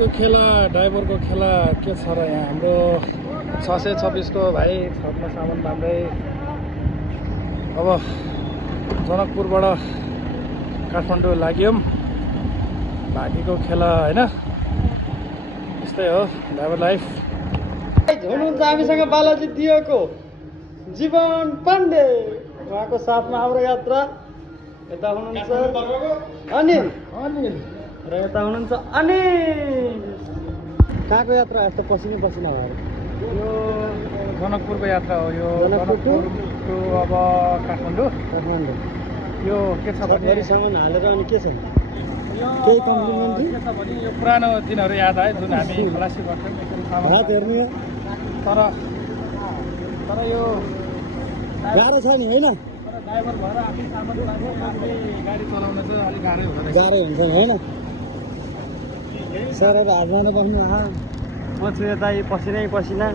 गाडीको खेला ड्राइभरको खेला के छ र यहाँ हाम्रो 626 को भाइ छतमा सामान बाँध्दै अब जनकपुरबाट काठमाडौँ लाग्यौँ। भागीको खेला होइन, यस्तै हो ड्राइभर लाइफ। हुनुहुन्छ हामीसँग बालाजी दियोको जीवन पाण्डे, उहाँको साथमा हाम्रो यात्रा। यता हुनुहुन्छ अनिल र यता हुनुहुन्छ अनिल। कहाँको यात्रा? यस्तो पसिना पसिना भएर यो जनकपुरको यात्रा हो। यो जनकपुर टु अब काठमाडौँ। यो के छ भने सामान हालेर अनि के छ केही कम्प्लिमेन्ट्री के छ भने यो पुरानो दिनहरू याद आयो जुन हामी खलासी गर्थ्यौँ यसरी सामान। हात हेर्नु तर यो गाह्रो छ नि होइन? तर ड्राइभर भएर आफै सामान बाँध्दै गाडी चलाउन चाहिँ अलिक गाह्रै हुँदो रहेछ। गाह्रो हुन्छ नि होइन? सरहरू हात जानु पर्ने पछि यता पसिनै पसिना।